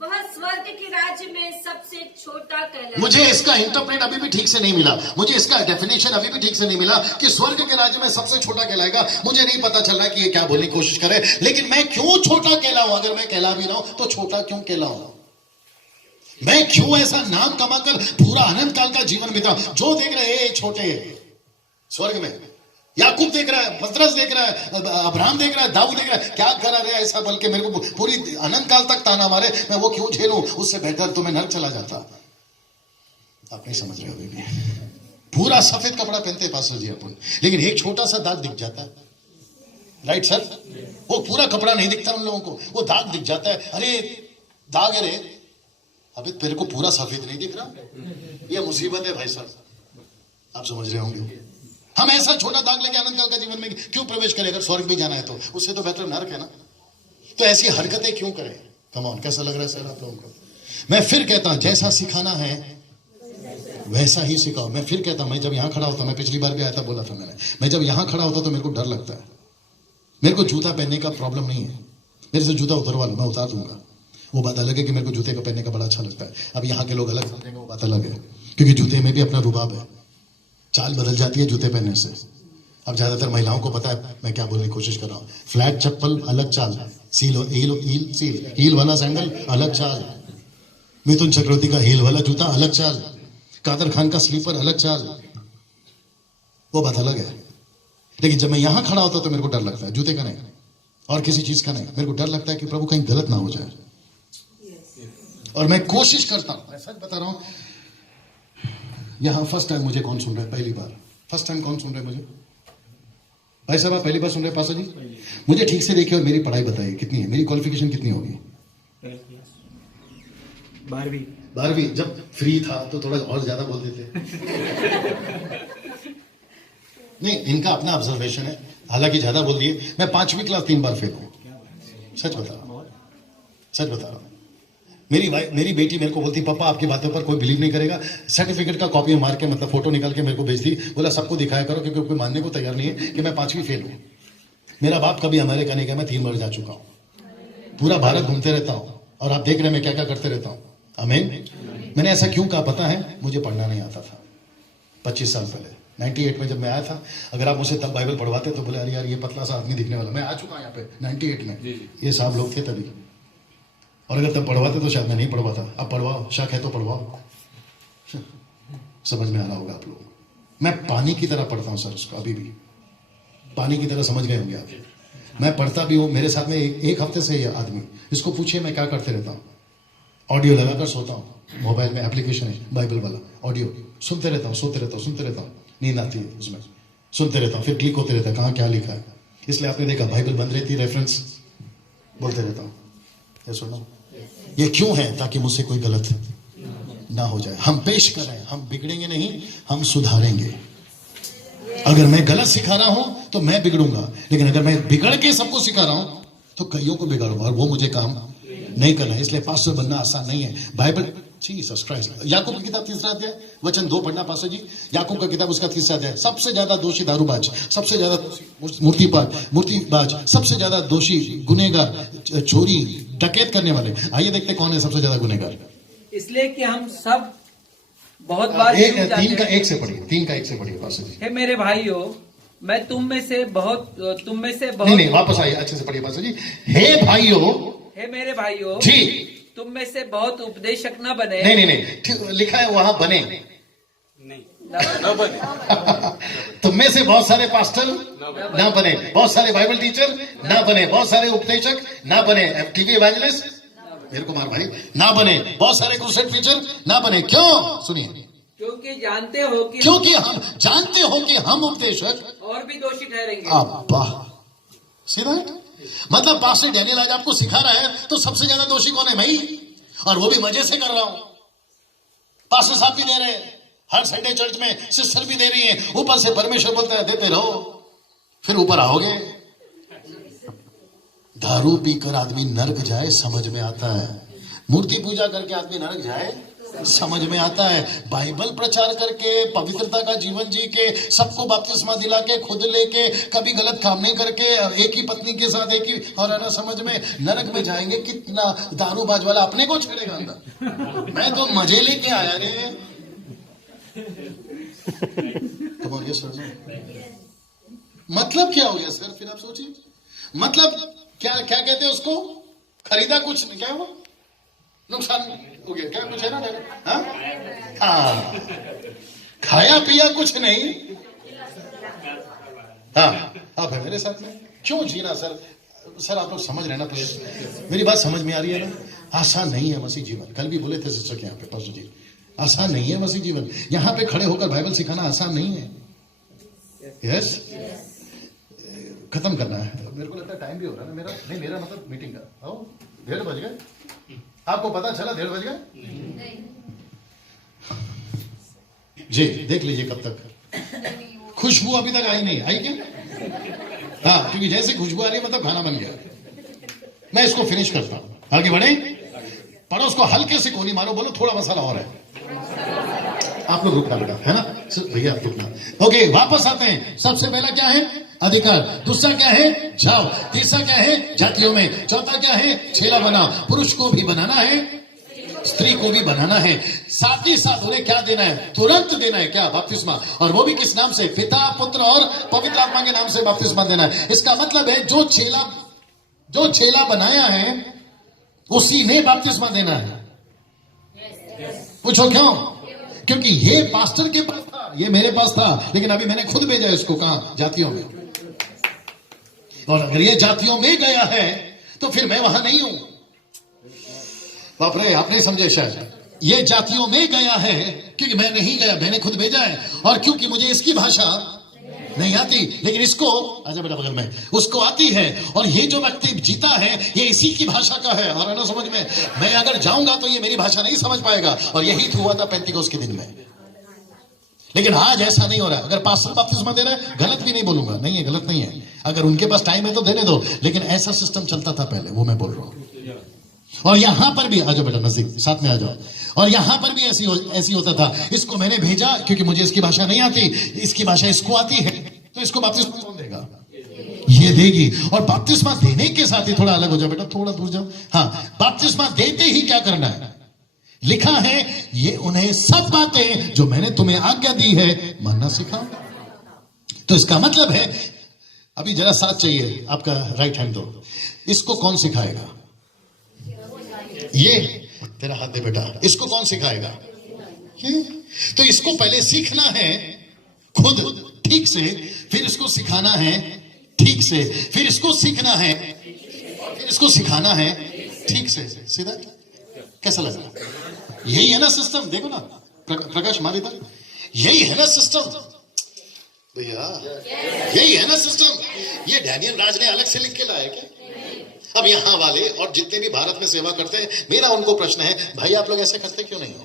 वह स्वर्ग के राज्य में सबसे छोटा कहलाए। मुझे इसका इंटरप्रेट अभी भी ठीक से नहीं मिला, मुझे इसका डेफिनेशन अभी भी ठीक से नहीं मिला कि स्वर्ग के राज्य में सबसे छोटा कहलाएगा। मुझे नहीं पता चल रहा कि ये क्या बोलने की कोशिश करे, लेकिन मैं क्यों छोटा कहलाऊं? अगर मैं कहला भी रहा हूं तो छोटा क्यों कहलाऊं? मैं क्यों ऐसा नाम कमाकर पूरा अनंत काल का जीवन बिताऊं? जो देख रहे हैं छोटे स्वर्ग में, याकूब देख रहा है, पतरस देख रहा है, अब्राहम देख रहा है, दाऊद देख रहा है, क्या कर रहा है ऐसा? बल्कि मेरे को पूरी अनंत काल तक ताना मारे, मैं वो क्यों झेलूं? उससे बेहतर तो मैं नरक चला जाता। आप नहीं समझ रहे हो बेबी। पूरा सफेद कपड़ा पहनते पास्टर जी अपन, लेकिन एक छोटा सा दाग दिख जाता है, राइट सर? वो पूरा कपड़ा नहीं दिखता उन लोगों को, वो दाग दिख जाता है। अरे दाग है रे, अभी तेरे को पूरा सफेद नहीं दिख रहा, ये मुसीबत है भाई साहब। आप समझ रहे होंगे। हम ऐसा छोटा दाग लेके अनंत काल का जीवन में क्यों प्रवेश करें? अगर स्वर्ग भी जाना है तो उससे तो बेहतर नरक है ना। तो ऐसी हरकतें क्यों करें? कम ऑन, कैसा लग रहा है सर आप लोगों को? मैं फिर कहता हूं, जैसा सिखाना है वैसा ही सिखाओ। मैं फिर कहता हूं, मैं जब यहां खड़ा होता, मैं पिछली बार भी आया था, बोला था मैंने, मैं जब यहां खड़ा होता तो मेरे को डर लगता है। मेरे को जूता पहनने का प्रॉब्लम नहीं है, मेरे से जूता उतरवा लो, मैं उतार दूंगा। वो बात अलग है कि मेरे को जूते का पहनने का बड़ा अच्छा लगता है। अब यहाँ के लोग अलग समझेंगे, वो बात अलग है, क्योंकि जूते में भी अपना रुबाब है, चाल बदल जाती है जूते पहनने से। अब ज्यादातर महिलाओं को पता है मैं क्या बोलने की कोशिश कर रहा हूँ। फ्लैट चप्पल अलग चाल, हील वाला सैंडल अलग चाल, मिथुन चक्रवर्ती का हील वाला जूता अलग चाल, कादर खान का स्लीपर अलग चाल, वो बात अलग है। लेकिन जब मैं यहां खड़ा होता तो मेरे को डर लगता है, जूते का नहीं और किसी चीज का नहीं। मेरे को डर लगता है कि प्रभु कहीं गलत ना हो जाए, और मैं कोशिश करता हूं, मैं सच बता रहा हूं। यहां फर्स्ट टाइम मुझे कौन सुन रहा है? पहली बार फर्स्ट टाइम कौन सुन रहा है मुझे? भाई साहब आप पहली बार सुन रहे हैं पासा जी? मुझे ठीक से देखिए और मेरी पढ़ाई बताइए कितनी है, मेरी क्वालिफिकेशन कितनी होगी? 12वीं। जब फ्री था तो थोड़ा और ज्यादा बोल देते। नहीं, इनका अपना ऑब्जर्वेशन है, हालांकि ज्यादा बोल दिए। मैं 5वीं क्लास 3 बार फेल हूं, सच बता रहा हूं, सच बता रहा हूं। मेरी बेटी मेरे को बोलती, पापा आपकी बातों पर कोई बिलीव नहीं करेगा। सर्टिफिकेट का कॉपी मार के, मतलब फोटो निकाल के मेरे को भेज दी, बोला सबको दिखाया करो, क्योंकि कोई मानने को तैयार नहीं है कि मैं 5वीं फेल हूं। मेरा बाप कभी अमेरिका नहीं गया, मैं 3 बार जा चुका हूं, पूरा भारत घूमते रहता हूं, और आप देख रहे हैं मैं क्या क्या करते रहता हूं। आमीन। मैंने ऐसा क्यों कहा पता है? मुझे पढ़ना नहीं आता था 25 साल पहले, 98 में जब मैं आया था। अगर आप मुझे तब बाइबल पढ़वाते तो बोले अरे यार ये पतला सा आदमी दिखने वाला। मैं आ चुका यहाँ पे 98 में, ये साहब लोग थे तभी, और अगर तब पढ़वाते तो शायद मैं नहीं पढ़वाता। अब पढ़वाओ, शक है तो पढ़वाओ। समझ में आ रहा होगा आप लोग। मैं पानी की तरह पढ़ता हूं सर उसको, अभी भी पानी की तरह, समझ गए होंगे आप। मैं पढ़ता भी हूँ, मेरे साथ में एक हफ्ते से ये आदमी, इसको पूछिए मैं क्या करते रहता हूँ। ऑडियो लगाकर सोता हूँ, मोबाइल में एप्लीकेशन है बाइबल वाला, ऑडियो सुनते रहता हूँ, सोते रहता हूँ, सुनते रहता हूँ, नींद आती है उसमें, सुनते रहता हूँ, फिर क्लिक होते रहता है कहाँ क्या लिखा है। इसलिए आपने देखा बाइबल बंद रहती है, रेफरेंस बोलते रहता हूँ। ये सुनो, ये क्यों है? ताकि मुझसे कोई गलत ना हो जाए। हम पेश कर रहे हैं, हम बिगड़ेंगे नहीं, हम सुधारेंगे। अगर मैं गलत सिखा रहा हूं तो मैं बिगड़ूंगा, लेकिन अगर मैं बिगड़ के सबको सिखा रहा हूं तो कईयों को बिगाड़ूंगा, और वो मुझे काम नहीं करना है। इसलिए पास्टर बनना आसान नहीं है। बाइबल, जीसस क्राइस्ट, याकूब की किताब 3 अध्याय वचन 2 पढ़ना पास्टर जी। याकूब का किताब उसका 3 अध्याय, सबसे ज्यादा दोषी दारूबाज, सबसे ज्यादा मूर्तिबाज, सबसे ज्यादा दोषी गुनहगार, चोरी डकैत करने वाले। आइए देखते कौन है सबसे ज्यादा गुनहगार। इसलिए कि हम सब बहुत बार चूक जाते हैं। 3 का 1 से पढ़िए पास्टर जी। हे मेरे भाइयों, मैं तुम में से बहुत नहीं, वापस आइए, अच्छे से पढ़िए पास्टर जी। हे भाइयों, हे मेरे भाइयों जी, तुम में से बहुत उपदेशक न बने। नहीं, लिखा है वहां बने, तुम में से बहुत सारे पास्टर ना बने, बहुत सारे बाइबल टीचर ना बने, बहुत सारे उपदेशक ना बने, टीवी इवेंजलिस्ट मेरे को मार भाई ना बने, बहुत सारे क्रूसेड टीचर ना बने। क्यों? सुनिए, क्योंकि जानते हो कि हम उपदेशक और भी दोषी ठहरेंगे। अब्बा, सीधा मतलब पास्टर डैनियल आज आपको सिखा रहा है तो सबसे ज्यादा दोषी कौन है? मैं ही, और वो भी मजे से कर रहा हूं। पास्टर साहब भी दे रहे हैं, हर संडे चर्च में सिस्टर भी दे रही है, ऊपर से परमेश्वर बोलता है देते रहो, फिर ऊपर आओगे। दारू पीकर आदमी नरक जाए समझ में आता है, मूर्ति पूजा करके आदमी नरक जाए समझ में आता है, बाइबल प्रचार करके पवित्रता का जीवन जी के, सबको बपतिस्मा दिला के, खुद लेके, कभी गलत काम नहीं करके, एक ही पत्नी के साथ एक ही, और ना समझ में नरक में जाएंगे। कितना दारूबाज वाला अपने को छेड़ेगा अंदर, मैं तो मजे लेके आया रे। मतलब क्या हो गया सर? फिर आप सोचिए, मतलब क्या कहते हैं उसको? खरीदा कुछ नहीं, क्या हुआ? नुकसान हो गया, क्या कुछ है ना? हाँ, खाया पिया कुछ नहीं। हाँ, आप है मेरे साथ में, क्यों जीना सर? सर आप लोग समझ रहे ना, तो मेरी बात समझ में आ रही है ना? आसान नहीं है मसीह जीवन। कल भी बोले थे शिक्षक यहाँ पे, पास्टर जी, आसान नहीं है मसीह जीवन। यहाँ पे खड़े होकर बाइबल सिखाना आसान नहीं है। यस, खत्म करना है। मेरे को लगता है टाइम भी हो रहा है मेरा, नहीं मेरा मतलब मीटिंग का। 1:30 बज गए, आपको पता चला 1:30 बज गए जी। देख लीजिए कब तक, खुशबू अभी तक आई नहीं, आई क्या? हाँ, क्योंकि जैसे खुशबू आ रही है मतलब खाना बन गया। मैं इसको फिनिश करता हूं, आगे बढ़े। पड़ोस को हल्के से कोनी मारो, बोलो थोड़ा मसाला और है। आप लोग रुकना बेटा, है ना भैया, आप रुकना। ओके, वापस आते हैं। सबसे पहला क्या है? अधिकार। दूसरा क्या है? जाओ। तीसरा क्या है? जातियों में। चौथा क्या है? चेला बना। पुरुष को भी बनाना है, स्त्री को भी बनाना है। साथ ही साथ उन्हें क्या देना है? तुरंत देना है। क्या? बपतिस्मा। और वो भी किस नाम से? पिता, पुत्र और पवित्र आत्मा के नाम से बपतिस्मा देना है। इसका मतलब है जो चेला बनाया है उसी ने बपतिस्मा देना है। पूछो क्यों? क्योंकि ये पास्टर के पास था, ये मेरे पास था, लेकिन अभी मैंने खुद भेजा इसको। कहां? जातियों में। और अगर ये जातियों में गया है तो फिर मैं वहां नहीं हूं। बाप रे, आप नहीं समझे शायद। ये जातियों में गया है क्योंकि मैं नहीं गया, मैंने खुद भेजा है। और क्योंकि मुझे इसकी भाषा नहीं आती, लेकिन इसको, आजा बेटा बगल में, उसको आती है। और ये जो व्यक्ति जीता है ये इसी की भाषा का है। और ना समझ में, मैं अगर जाऊंगा तो ये मेरी भाषा नहीं समझ पाएगा। और यही हुआ था पेंतिकोस्त के दिन में। लेकिन आज ऐसा नहीं हो रहा है। अगर पास्टर बपतिस्मा दे रहा है, गलत भी नहीं बोलूंगा, नहीं है, गलत नहीं है। अगर उनके पास टाइम है तो देने दो, लेकिन ऐसा सिस्टम चलता था पहले, वो मैं बोल रहा हूं। और यहां पर भी, आ जाओ बेटा नजदीक, साथ में आ जाओ। और यहां पर भी ऐसी होता था। इसको मैंने भेजा क्योंकि मुझे इसकी भाषा नहीं आती, इसकी भाषा इसको आती है, तो इसको बपतिस्मा कौन देगा? ये देगी। और बपतिस्मा देने के साथ ही, थोड़ा अलग हो जाओ बेटा, थोड़ा दूर जाओ। हाँ, बपतिस्मा देते ही क्या करना है? लिखा है, ये उन्हें सब बातें जो मैंने तुम्हें आज्ञा दी है मानना सिखाओ। तो इसका मतलब है, अभी जरा साथ चाहिए, आपका राइट हैंड दो। इसको कौन सिखाएगा? ये तेरा हाथ दे बेटा। इसको कौन सिखाएगा? ये। तो इसको पहले सीखना है खुद ठीक से, फिर इसको सिखाना है ठीक से, फिर इसको सीखना है, फिर इसको सिखाना है ठीक से। सीधा कैसा लग रहा? यही है ना सिस्टम। देखो ना प्रकाश मारी तक, यही है ना सिस्टम भैया, यही है ना सिस्टम। ये डैनियल राज ने अलग से लिख के लाया क्या? अब यहां वाले और जितने भी भारत में सेवा करते हैं, मेरा उनको प्रश्न है, भाई आप लोग ऐसे करते क्यों नहीं हो?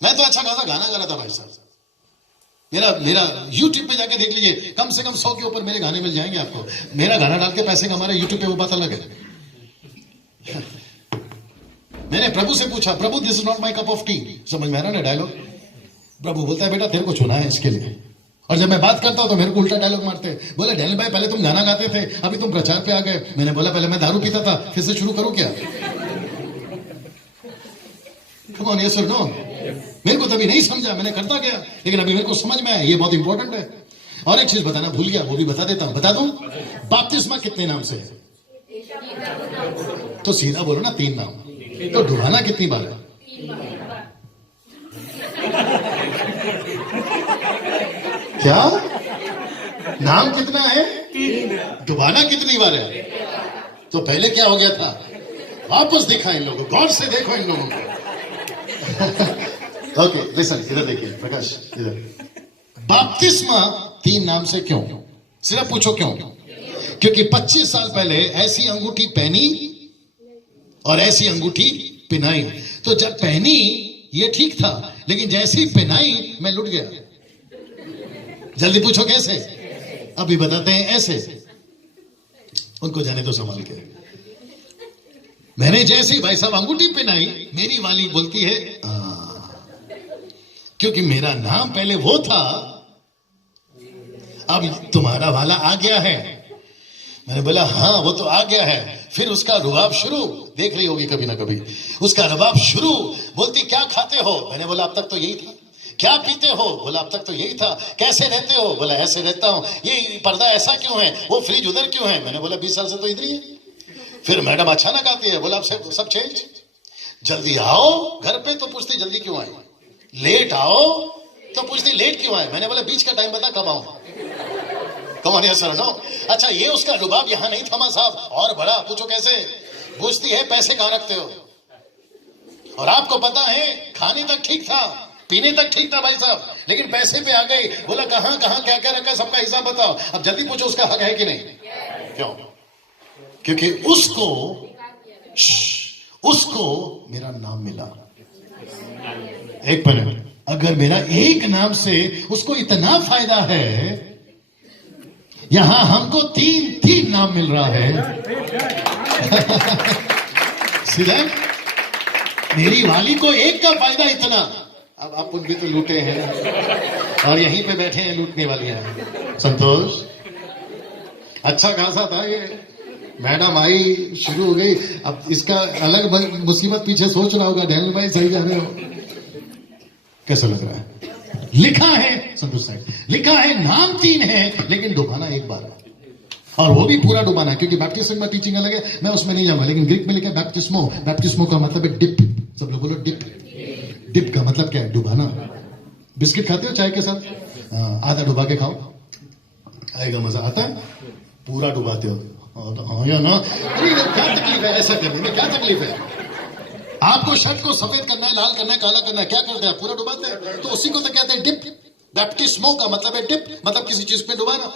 मैं तो अच्छा खासा गाना गा रहा था भाई साहब। मेरा YouTube पे जाके देख लीजिए, कम से कम 100 के ऊपर मेरे गाने मिल जाएंगे आपको। मेरा गाना डाल के पैसे कमा रहे YouTube पे, वो बात अलग है। मैंने प्रभु से पूछा, प्रभु this is not my cup of tea. समझ में आ रहा ना डायलॉग? प्रभु बोलता है बेटा तेरे को चुना है इसके लिए। और जब मैं बात करता हूं तो मेरे को उल्टा डायलॉग मारते हैं। बोले डैनियल भाई पहले तुम गाना गाते थे, अभी तुम प्रचार पे आ गए। मैंने बोला पहले मैं दारू पीता था, फिर से शुरू करूं क्या? Come on, yes or no? मेरे को तभी नहीं समझा, मैंने करता गया, लेकिन अभी मेरे को समझ में आया, ये बहुत इंपॉर्टेंट है। और एक चीज बताना भूल गया, वो भी बता देता हूं। बता दूं, बपतिस्मा कितने नाम से है? तो सीधा बोलो ना, 3 नाम। तो डुबाना कितनी बार है? क्या नाम कितना है? 3। डुबाना कितनी बार है? तो पहले क्या हो गया था? वापस दिखा इन लोगों को, गौर से देखो इन लोगों को। ओके लिसन, इधर देखिए प्रकाश, इधर। बपतिस्मा 3 नाम से क्यों? सिर्फ पूछो क्यों? क्योंकि 25 साल पहले ऐसी अंगूठी पहनी और ऐसी अंगूठी पहनाई। तो जब पहनी ये ठीक था, लेकिन जैसे ही पहनाई मैं लुट गया। जल्दी पूछो कैसे? अभी बताते हैं ऐसे। उनको जाने तो संभाल के। मैंने जैसे ही भाई साहब अंगूठी पहनाई, मेरी वाली बोलती है क्योंकि मेरा नाम पहले वो था, अब तुम्हारा वाला आ गया है। मैंने बोला हाँ वो तो आ गया है। फिर उसका रुबाब शुरू, देख रही होगी कभी ना कभी, उसका रुबाब शुरू। बोलती क्या खाते हो? मैंने बोला अब तक तो यही था। क्या पीते हो? बोला अब तक तो यही था। कैसे रहते हो? बोला ऐसे रहता हूं। ये पर्दा ऐसा क्यों है? वो फ्रिज उधर क्यों है? मैंने बोला 20 साल से तो इधर ही है। फिर मैडम अचानक आती है, बोला अब सब चेंज। जल्दी आओ घर पे, तो पूछती जल्दी क्यों आए? लेट आओ तो पूछती लेट क्यों आए? मैंने बोला बीच का टाइम बता कब आऊं। कमानिया सर नो। अच्छा ये उसका रुबाब यहां नहीं थमा साहब, और बड़ा। पूछो कैसे? पूछती है पैसे कहां रखते हो? और आपको पता है खाने तक ठीक था, पीने तक ठीक था भाई साहब, लेकिन पैसे पे आ गई। बोला कहां कहां क्या क्या रखा, सबका हिसाब बताओ। अब जल्दी पूछो उसका हक है कि नहीं? क्यों? क्योंकि उसको मेरा नाम मिला। एक मिनट, अगर मेरा एक नाम से उसको इतना फायदा है, यहां हमको 3 नाम मिल रहा है। सीधा मेरी वाली को एक का फायदा इतना। अब आप उन भी तो लूटे हैं और यहीं पे बैठे हैं लूटने वाली हैं। संतोष अच्छा खासा था ये, मैडम आई शुरू हो गई। अब इसका अलग मुसीबत पीछे सोच रहा होगा, डैनियल भाई सही जा रहे हो। कैसा लग रहा है? लिखा है संतोष साहब, लिखा है नाम 3 है, लेकिन डुबाना एक बार है। और वो भी पूरा डुबाना, क्योंकि बैप्टिज्म में टीचिंग अलग है, मैं उसमें नहीं जाऊंगा। लेकिन ग्रीक में लिखा है बैप्टिस्मो। बैप्टिस्मो का मतलब है डिप। सब लोग बोलो डिप। डिप का मतलब क्या है? डुबाना। बिस्किट खाते हो चाय के साथ? आधा डुबा के खाओ, आएगा मजा। आता है? पूरा डुबाते हो? हाँ या ना? अरे क्या तकलीफ है ऐसा करने में? क्या तकलीफ है? आपको शर्ट को सफेद करना है, लाल करना है, काला करना है, क्या करते हैं? पूरा डुबाते हैं। तो उसी को तो कहते हैं डिप। बैप्टिस्मो का मतलब है डिप, मतलब किसी चीज पे डुबाना।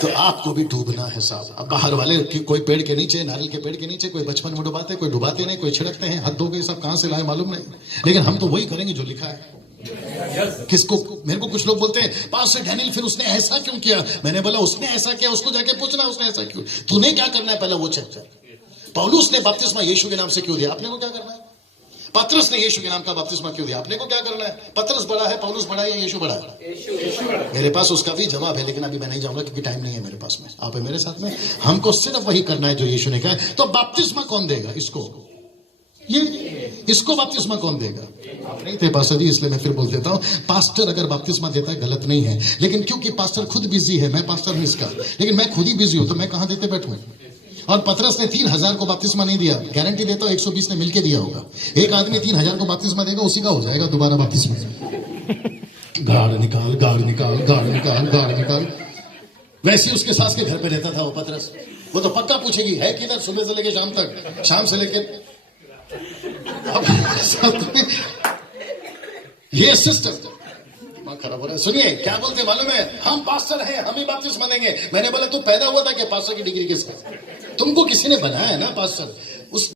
तो आपको भी डूबना है साहब। अब बाहर वाले कोई पेड़ के नीचे, नारियल के पेड़ के नीचे, कोई बचपन में डुबाते, कोई डुबाते नहीं, कोई छिड़कते हैं, हद हो गई, सब कहां से लाए मालूम नहीं। लेकिन हम तो वही करेंगे जो लिखा है। किसको? मेरे को कुछ लोग बोलते हैं पास्टर डैनियल फिर उसने ऐसा क्यों किया? मैंने बोला उसने ऐसा किया, उसको जाके पूछना उसने ऐसा क्यों। तूने क्या करना है पहले वो चेक कर। पौलुस ने बपतिस्मा यीशु के नाम से क्यों दिया? आपने को क्या करना है? पतरस ने यीशु के नाम का बपतिस्मा क्यों दिया? आपने को क्या करना है? पतरस बड़ा है, पौलुस बड़ा है या यीशु बड़ा है? मेरे पास उसका भी जवाब है, लेकिन अभी मैं नहीं जाऊंगा क्योंकि टाइम नहीं है मेरे पास में। आप है मेरे साथ में, हमको सिर्फ वही करना है जो यीशु ने कहा है। तो बपतिस्मा कौन देगा इसको? ये इसको बपतिस्मा कौन देगा? आप नहीं थे पास्टर जी, इसलिए मैं फिर बोल देता हूं। पास्टर अगर बपतिस्मा देता है गलत नहीं है, लेकिन क्योंकि पास्टर खुद बिजी है, मैं पास्टर हूं इसका, लेकिन मैं खुद ही बिजी हूं, तो मैं कहां देते बैठूं? और पतरस ने 3000 को बपतिस्मा नहीं दिया, गारंटी देता हूं 120 ने मिलके दिया होगा। एक आदमी 3000 को बपतिस्मा देगा, उसी का हो जाएगा दोबारा बपतिस्मा। गाड़ निकाल, गाड़ निकाल, गाड़ निकाल, गाड़ निकाल। वैसे ही उसके सास के घर पे रहता था वो पतरस। वो तो पक्का पूछेगी है किधर, सुबह से लेके शाम तक, शाम से लेके ये सिस्टम दिमाग खराब हो रहा है। सुनिए क्या बोलते मालूम है, हम पास्टर हैं, हम ही बपतिस्मा देंगे। मैंने बोला तू पैदा हुआ था क्या पास्टर की डिग्री के साथ? तुमको किसी ने बनाया है ना पास्टर। उस